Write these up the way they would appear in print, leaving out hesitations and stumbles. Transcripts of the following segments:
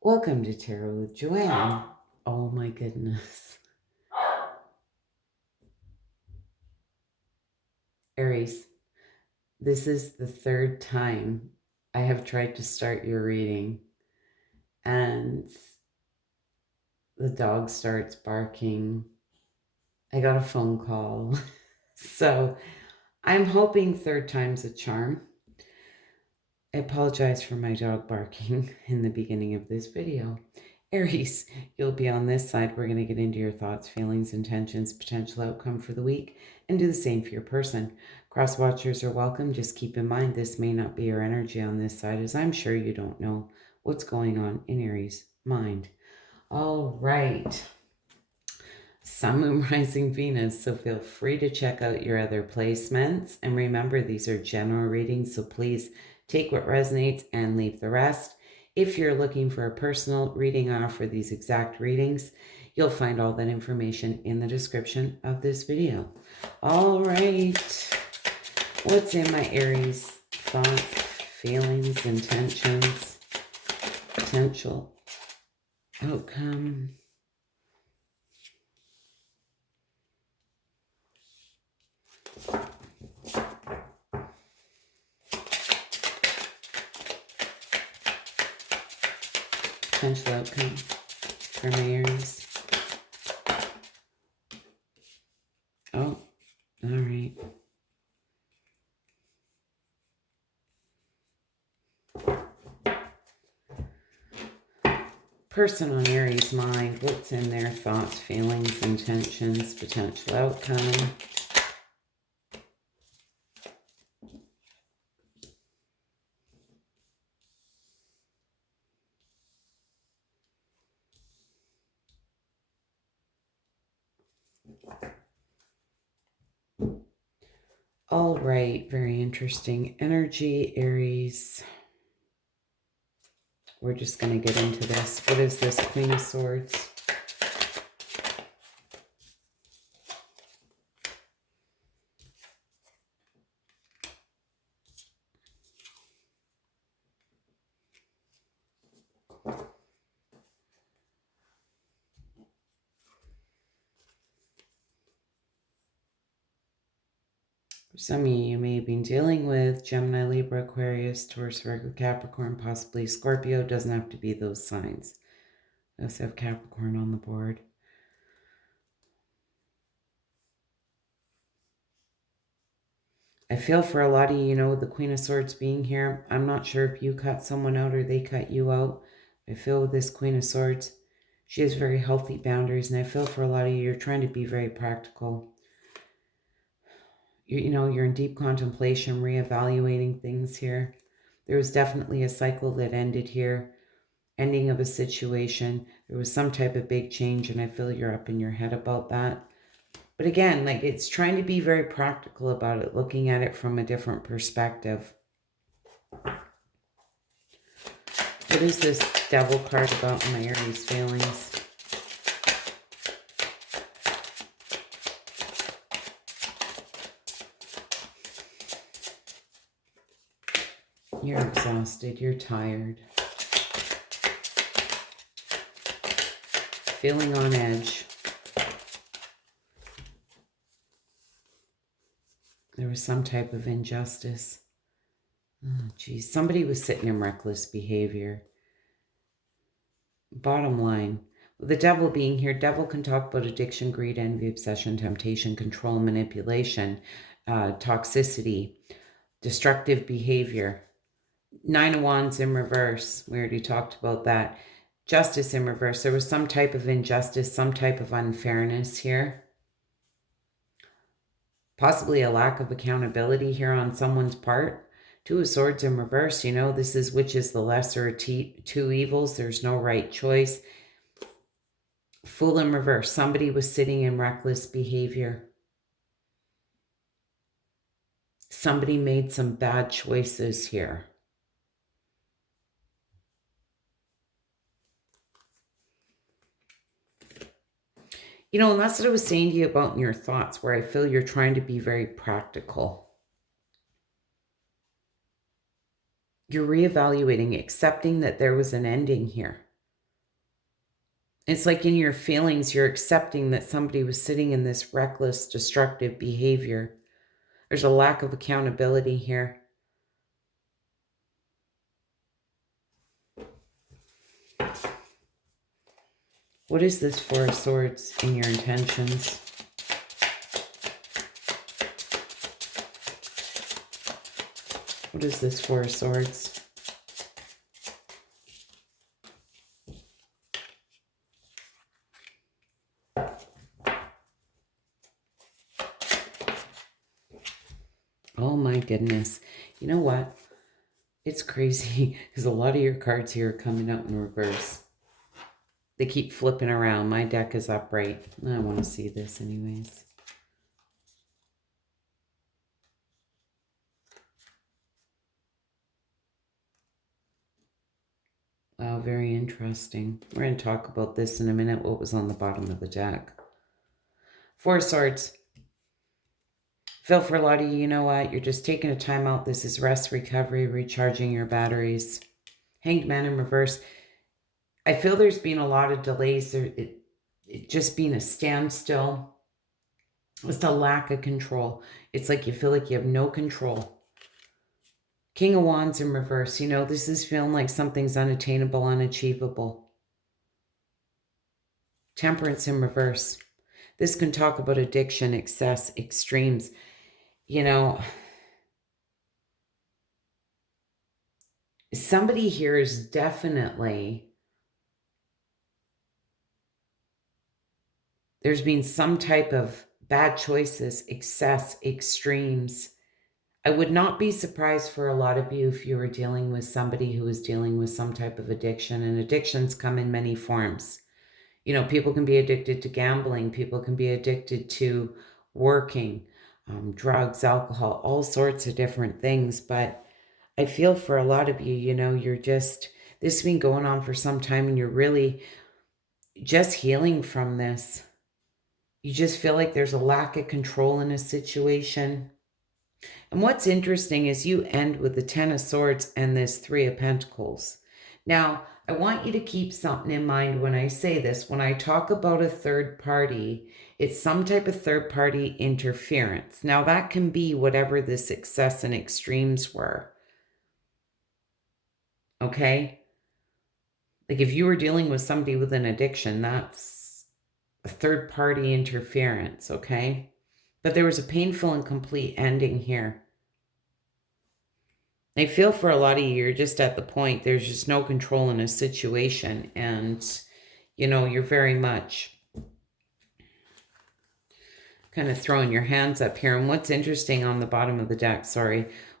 Welcome to Tarot with Joanne. Oh my goodness. Aries, this is the third time I have tried to start your reading, and the dog starts barking. I got a phone call. So I'm hoping third time's a charm. I apologize for my dog barking in the beginning of this video. Aries, you'll be on this side. We're going to get into your thoughts, feelings, intentions, potential outcome for the week, and do the same for your person. Cross watchers are welcome. Just keep in mind this may not be your energy on this side, as I'm sure you don't know what's going on in Aries' mind. All right. Sun, Moon, Rising, Venus, so feel free to check out your other placements. And remember, these are general readings, so please take what resonates and leave the rest. If you're looking for a personal reading, I offer these exact readings. You'll find all that information in the description of this video. All right. What's in my Aries thoughts, feelings, intentions, potential outcome? Potential outcome for my Aries. Oh, all right. Person on Aries' mind, what's in their thoughts, feelings, intentions, potential outcome. All right, very interesting energy, Aries. We're just going to get into this. What is this Queen of Swords? Some of you may have been dealing with Gemini, Libra, Aquarius, Taurus, Virgo, Capricorn, possibly Scorpio. Doesn't have to be those signs. I also have Capricorn on the board. I feel for a lot of you, the Queen of Swords being here. I'm not sure if you cut someone out or they cut you out. I feel with this Queen of Swords, she has very healthy boundaries. And I feel for a lot of you, you're trying to be very practical. You're in deep contemplation, reevaluating things here. There was definitely a cycle that ended here. Ending of a situation. There was some type of big change, and I feel you're up in your head about that. But again, like, it's trying to be very practical about it, looking at it from a different perspective. What is this Devil card about my Aries feelings? You're exhausted. You're tired. Feeling on edge. There was some type of injustice. Oh, geez. Somebody was sitting in reckless behavior. Bottom line, with the devil being here, devil can talk about addiction, greed, envy, obsession, temptation, control, manipulation, toxicity, destructive behavior. Nine of Wands in reverse. We already talked about that. Justice in reverse. There was some type of injustice, some type of unfairness here. Possibly a lack of accountability here on someone's part. Two of Swords in reverse. This is which is the lesser of two evils. There's no right choice. Fool in reverse. Somebody was sitting in reckless behavior. Somebody made some bad choices here. And that's what I was saying to you about in your thoughts, where I feel you're trying to be very practical. You're reevaluating, accepting that there was an ending here. It's like in your feelings, you're accepting that somebody was sitting in this reckless, destructive behavior. There's a lack of accountability here. What is this Four of Swords in your intentions? What is this Four of Swords? Oh my goodness. You know what? It's crazy because a lot of your cards here are coming out in reverse. They keep flipping around. My deck is upright. I want to see this anyways. Wow, very interesting. We're going to talk about this in a minute, what was on the bottom of the deck. Four of Swords. Feel for a lot of you, you know what? You're just taking a time out. This is rest, recovery, recharging your batteries. Hanged Man in reverse. I feel there's been a lot of delays. It just being a standstill. It's a lack of control. It's like you feel like you have no control. King of Wands in reverse. You know, this is feeling like something's unattainable, unachievable. Temperance in reverse. This can talk about addiction, excess, extremes. You know, somebody here is definitely, there's been some type of bad choices, excess, extremes. I would not be surprised for a lot of you if you were dealing with somebody who is dealing with some type of addiction, and addictions come in many forms. You know, people can be addicted to gambling. People can be addicted to working, drugs, alcohol, all sorts of different things. But I feel for a lot of you, you know, you're just, this has been going on for some time and you're really just healing from this. You just feel like there's a lack of control in a situation. And what's interesting is you end with the Ten of Swords and this Three of Pentacles. Now, I want you to keep something in mind when I say this. When I talk about a third party, it's some type of third party interference. Now, that can be whatever this excess and extremes were. Okay? Like if you were dealing with somebody with an addiction, that's a third party interference, okay? But there was a painful and complete ending here. I feel for a lot of you, you're just at the point, there's just no control in a situation. And, you know, you're very much kind of throwing your hands up here. And what's interesting on the bottom of the deck,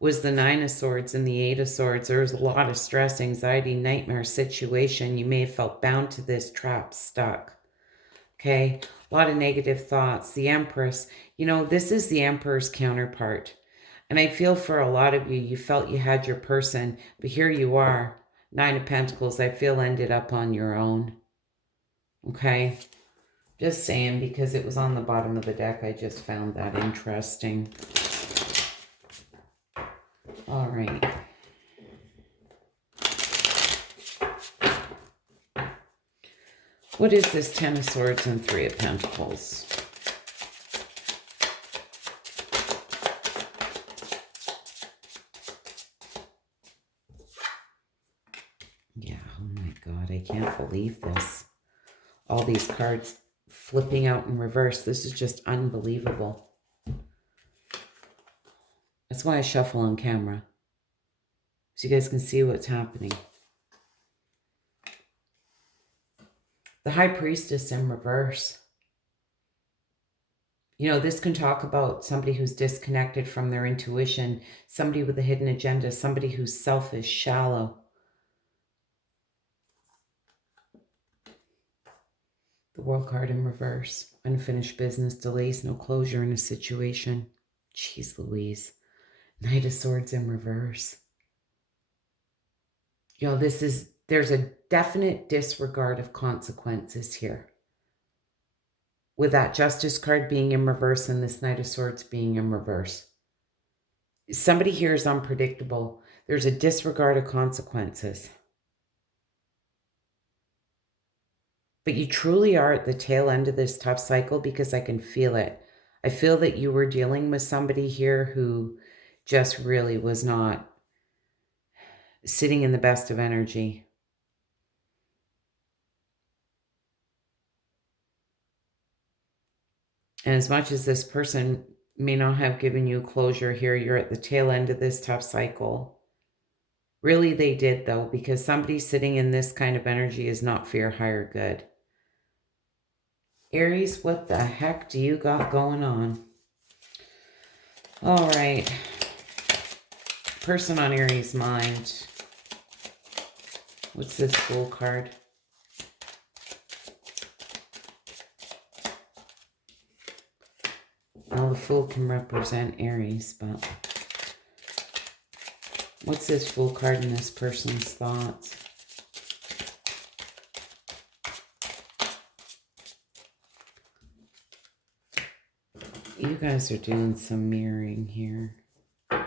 was the Nine of Swords and the Eight of Swords. There was a lot of stress, anxiety, nightmare situation. You may have felt bound to this, trapped, stuck. Okay, a lot of negative thoughts. The Empress, you know, this is the Emperor's counterpart. And I feel for a lot of you, you felt you had your person, but here you are. Nine of Pentacles, I feel ended up on your own. Okay, just saying, because it was on the bottom of the deck, I just found that interesting. All right. What is this Ten of Swords and Three of Pentacles? Yeah, oh my God, I can't believe this. All these cards flipping out in reverse. This is just unbelievable. That's why I shuffle on camera, so you guys can see what's happening. The High Priestess in reverse. You know, this can talk about somebody who's disconnected from their intuition, somebody with a hidden agenda, somebody who's selfish, shallow. The World card in reverse. Unfinished business, delays, no closure in a situation. Jeez Louise. Knight of Swords in reverse. You know, there's a definite disregard of consequences here. With that Justice card being in reverse and this Knight of Swords being in reverse. Somebody here is unpredictable. There's a disregard of consequences. But you truly are at the tail end of this tough cycle because I can feel it. I feel that you were dealing with somebody here who just really was not sitting in the best of energy. And as much as this person may not have given you closure here, you're at the tail end of this tough cycle. Really, they did, though, because somebody sitting in this kind of energy is not for your higher good. Aries, what the heck do you got going on? All right. Person on Aries' mind. What's this Fool card? Well, the Fool can represent Aries, but what's this Fool card in this person's thoughts? You guys are doing some mirroring here. What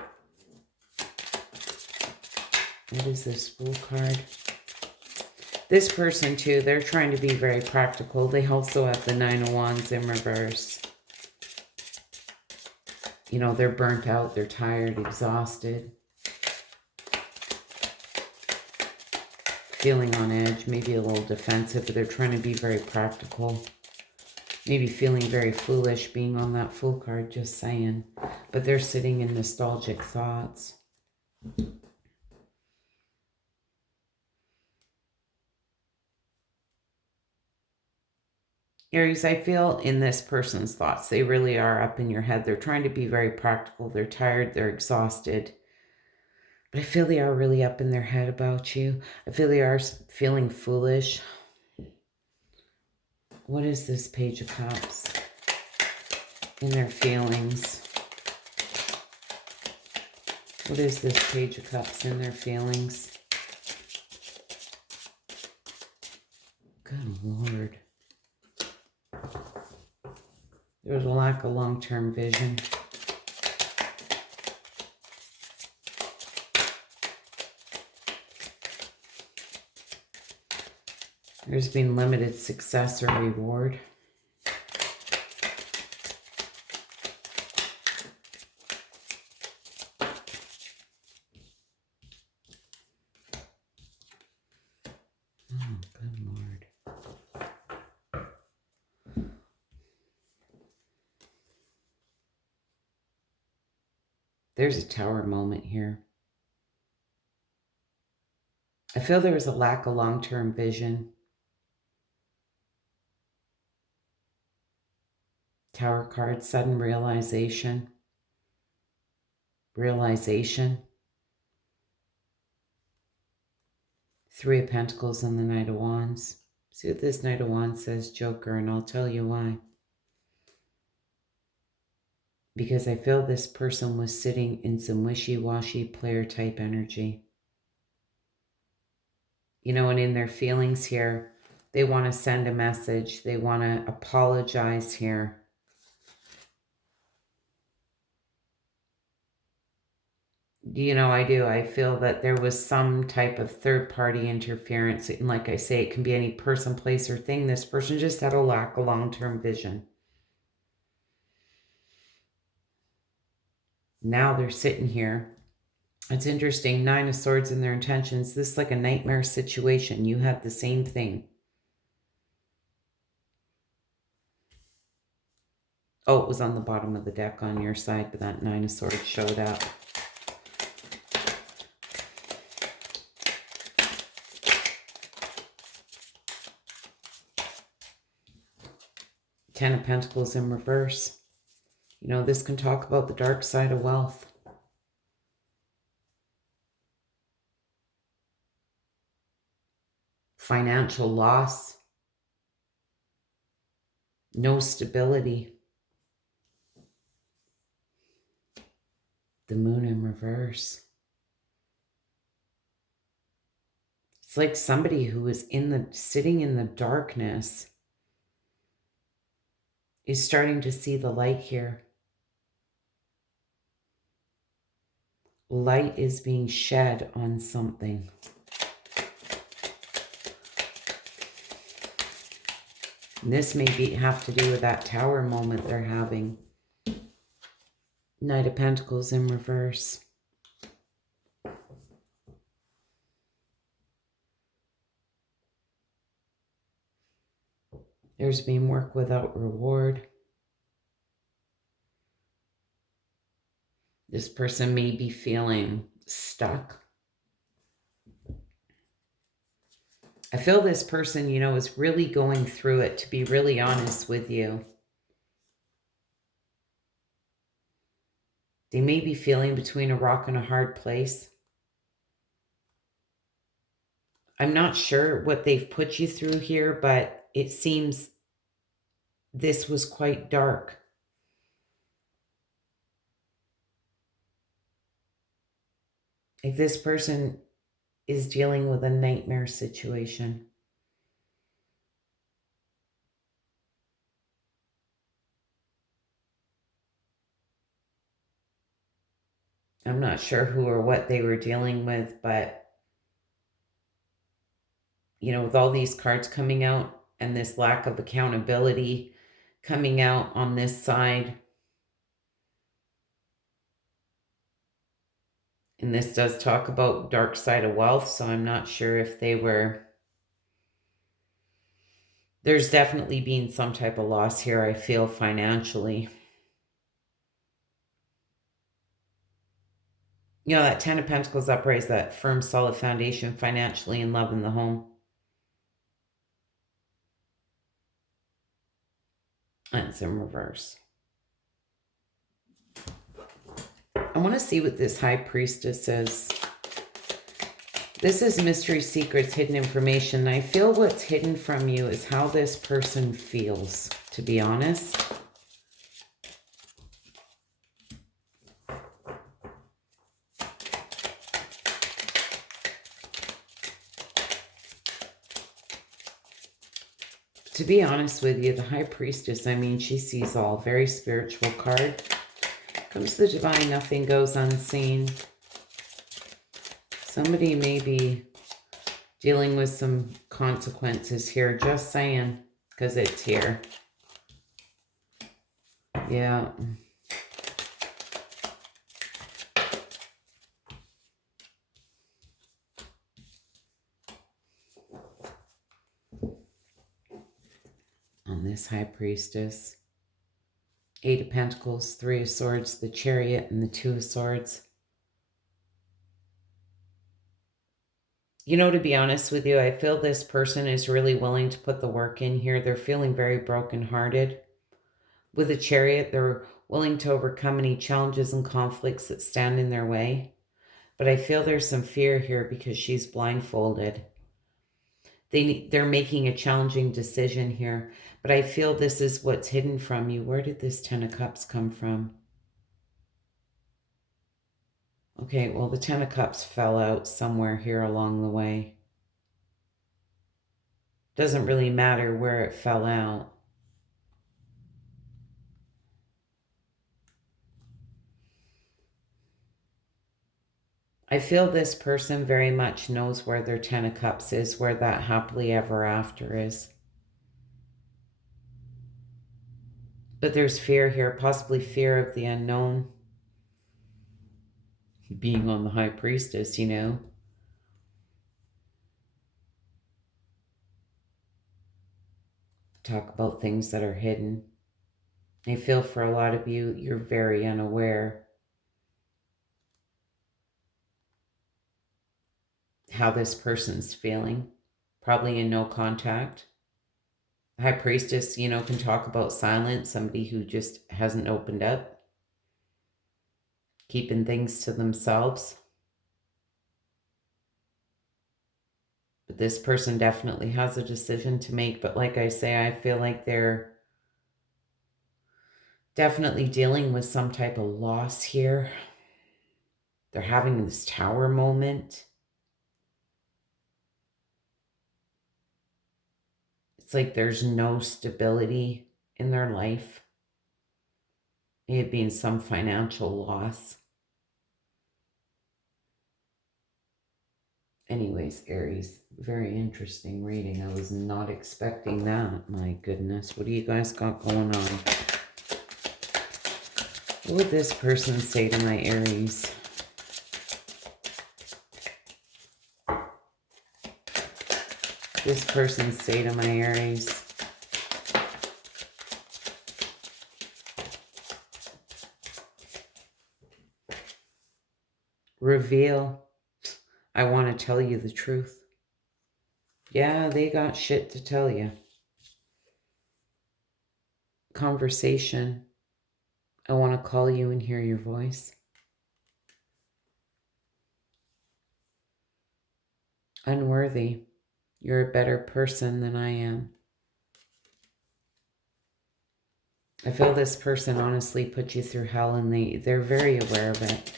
is this Fool card? This person, too, they're trying to be very practical. They also have the Nine of Wands in reverse. You know, they're burnt out, they're tired, exhausted. Feeling on edge, maybe a little defensive, but they're trying to be very practical. Maybe feeling very foolish being on that Fool card, just saying. But they're sitting in nostalgic thoughts. Aries, I feel in this person's thoughts, they really are up in your head. They're trying to be very practical. They're tired. They're exhausted. But I feel they are really up in their head about you. I feel they are feeling foolish. What is this Page of Cups? In their feelings. What is this Page of Cups in their feelings? Good Lord. There's a lack of long-term vision. There's been limited success or reward. Oh, good Lord. There's a Tower moment here. I feel there was a lack of long-term vision. Tower card, sudden realization. Realization. Three of Pentacles and the Knight of Wands. See what this Knight of Wands says, Joker, and I'll tell you why. Because I feel this person was sitting in some wishy-washy player type energy. You know, and in their feelings here, they want to send a message. They want to apologize here. You know, I do. I feel that there was some type of third-party interference. And like I say, it can be any person, place, or thing. This person just had a lack of long-term vision. Now they're sitting here. It's interesting. Nine of Swords in their intentions. This is like a nightmare situation. You had the same thing. Oh, it was on the bottom of the deck on your side, but that Nine of Swords showed up. Ten of Pentacles in reverse. You know, this can talk about the dark side of wealth. Financial loss. No stability. The Moon in reverse. It's like somebody who is sitting in the darkness is starting to see the light here. light is being shed on something. And this may have to do with that tower moment they're having. Knight of Pentacles in reverse. There's been work without reward. This person may be feeling stuck. I feel this person, you know, is really going through it, to be really honest with you. They may be feeling between a rock and a hard place. I'm not sure what they've put you through here, but it seems this was quite dark. If this person is dealing with a nightmare situation. I'm not sure who or what they were dealing with, but, you know, with all these cards coming out and this lack of accountability coming out on this side, and this does talk about dark side of wealth, so I'm not sure if they were... There's definitely been some type of loss here, I feel, financially. You know, that Ten of Pentacles upright, that firm, solid foundation financially and love in the home. And it's in reverse. I want to see what this High Priestess is. This is mystery, secrets, hidden information. I feel what's hidden from you is how this person feels, to be honest. To be honest with you, the High Priestess, I mean, she sees all. Very spiritual card. Comes the divine, nothing goes unseen. Somebody may be dealing with some consequences here, just saying, because it's here. Yeah. On this High Priestess. Eight of Pentacles, Three of Swords, the Chariot, and the Two of Swords. You know, to be honest with you, I feel this person is really willing to put the work in here. They're feeling very brokenhearted. With the Chariot, they're willing to overcome any challenges and conflicts that stand in their way. But I feel there's some fear here because she's blindfolded. They're making a challenging decision here. But I feel this is what's hidden from you. Where did this Ten of Cups come from? Okay, well, the Ten of Cups fell out somewhere here along the way. Doesn't really matter where it fell out. I feel this person very much knows where their Ten of Cups is, where that happily ever after is. But there's fear here, possibly fear of the unknown. Being on the High Priestess, you know. Talk about things that are hidden. I feel for a lot of you, you're very unaware how this person's feeling. Probably in no contact. High Priestess, you know, can talk about silence. Somebody who just hasn't opened up. Keeping things to themselves. But this person definitely has a decision to make. But like I say, I feel like they're definitely dealing with some type of loss here. They're having this tower moment. It's like there's no stability in their life. May have been some financial loss. Anyways, Aries, very interesting reading. I was not expecting that. My goodness. What do you guys got going on? What would this person say to my Aries? This person say to my Aries? Reveal. I want to tell you the truth. Yeah, they got shit to tell you. Conversation. I want to call you and hear your voice. Unworthy. You're a better person than I am. I feel this person honestly put you through hell, and they're very aware of it.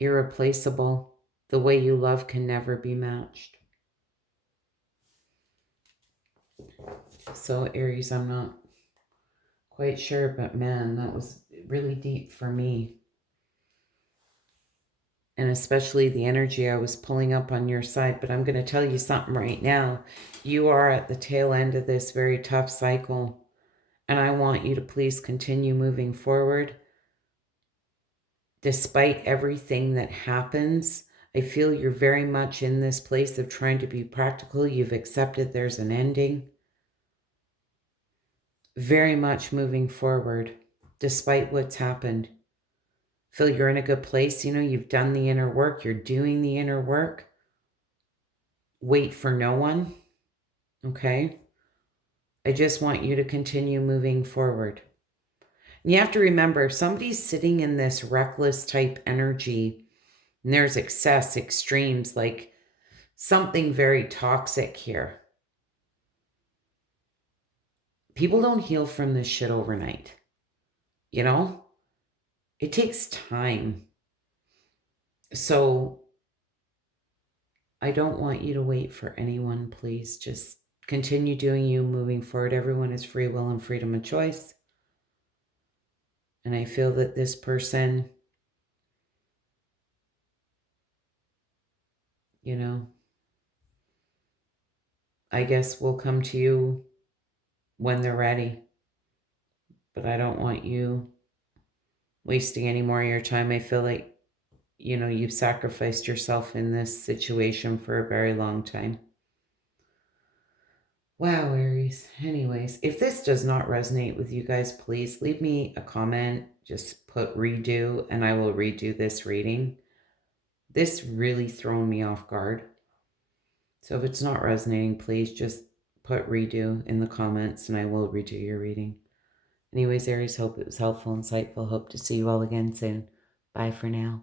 Irreplaceable. The way you love can never be matched. So, Aries, I'm not quite sure, but man, that was really deep for me. And especially the energy I was pulling up on your side. But I'm going to tell you something right now. You are at the tail end of this very tough cycle. And I want you to please continue moving forward. Despite everything that happens, I feel you're very much in this place of trying to be practical. You've accepted there's an ending. Very much moving forward, despite what's happened. Feel you're in a good place. You know, you've done the inner work. You're doing the inner work. Wait for no one. Okay? I just want you to continue moving forward. And you have to remember, if somebody's sitting in this reckless type energy, and there's excess, extremes, like something very toxic here. People don't heal from this shit overnight. You know? It takes time. So I don't want you to wait for anyone, please. Just continue doing you, moving forward. Everyone has free will and freedom of choice. And I feel that this person, you know, I guess will come to you when they're ready. But I don't want you wasting any more of your time. I feel like, you know, you've sacrificed yourself in this situation for a very long time. Wow, Aries. Anyways, if this does not resonate with you guys, please leave me a comment. Just put redo and I will redo this reading. This really thrown me off guard. So if it's not resonating, please just put redo in the comments and I will redo your reading. Anyways, Aries, hope it was helpful, insightful. Hope to see you all again soon. Bye for now.